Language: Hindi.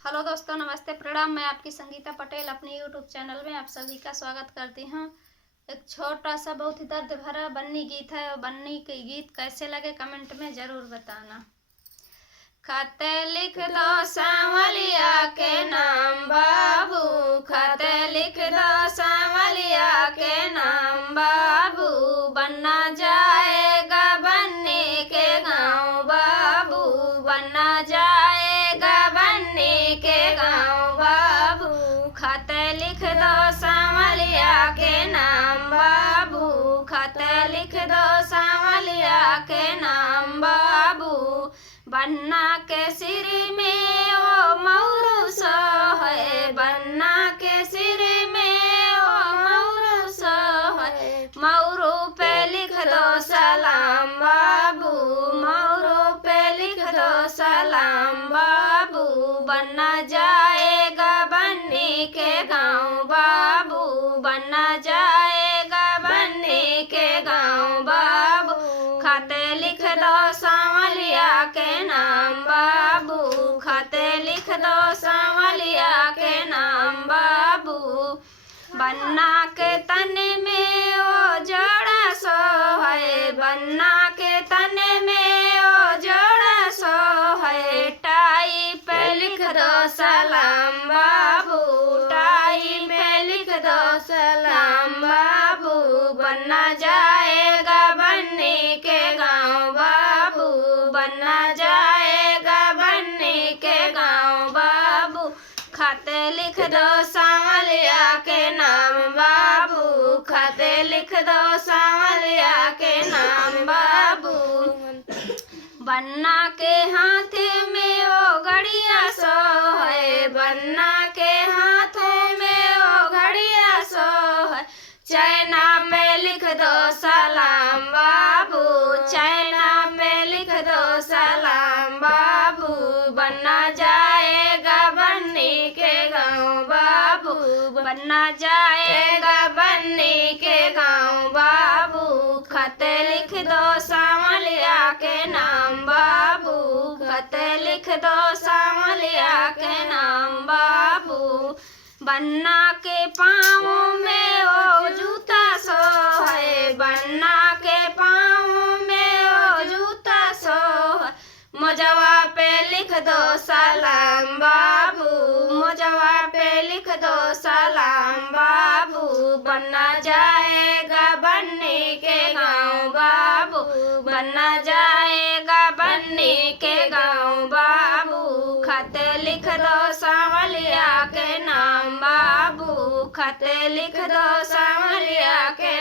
हेलो दोस्तों, नमस्ते, प्रणाम। मैं आपकी संगीता पटेल अपने यूट्यूब चैनल में आप सभी का स्वागत करती हूँ। एक छोटा सा बहुत ही दर्द भरा बन्नी गीत है। बन्नी के गीत कैसे लगे कमेंट में ज़रूर बताना। खत लिख दो सांवलिया के नाम बाबू, खत लिख दो सांवलिया के नाम बाबू, बनना जाएगा बन्नी के गाँव बाबू, बनना जाएगा बन्नी के गाँव बाबू। खत लिख दो सांवलिया के नाम बाबू, खत लिख दो सांवलिया के नाम बाबू, बन्ना के सिर में ओ मौरू सो है, बन्ना के सिर में ओ मौरू सो है, मौरू पे लिख दो सलाम बाबू, मौरू पे लिख दो सलाम बाबू, बनना जाएगा बन्नी के गाँव बाबू, बनना जाएगा बन्नी के गाँव बाबू। खाते लिख दो सांवलिया के नाम बाबू, खाते लिख दो सांवलिया के नाम बाबू, बन्ना के तन में ओ जोड़ा सो है, बन्ना के तन में ओ जोड़ा सो है, टाई पे लिख दो सलाम बाबू, टाई पे लिख दो सलाम बाबू, बनना जाएगा बन्नी के गाँव बाबू, बनना जाएगा बन्नी के गाँव बाबू। खाते लिख दो सांवलिया के नाम बाबू, खाते लिख दो सांवलिया के नाम बाबू, बन्ना के हाथ में ओ घड़िया सो है, बन्ना के हाथों में ओ घड़िया सो है, चाइना में लिख दो सलाम बाबू, चाइना में लिख दो सलाम बाबू, बनना जाएगा बन्नी के गाँव बाबू, बनना जाएगा बन्नी के गाँव बाबू। खत लिख दो सांवलिया के नाम बाबू, खत लिख दो सांवलिया के नाम बाबू, बन्ना के पाँव में ओ जूता सो है, बन्ना के पाँव में ओ जूता सो है, मोजवा पे लिख दो सलाम बाबू, मोजवा पे लिख दो सलाम बाबू, बनना जाएगा बन्नी के गाँव बाबू, बनना जाएगा बन्नी के गाँव बाबू। खत लिख दो सांवलिया के नाम बाबू, खत लिख दो सांवलिया के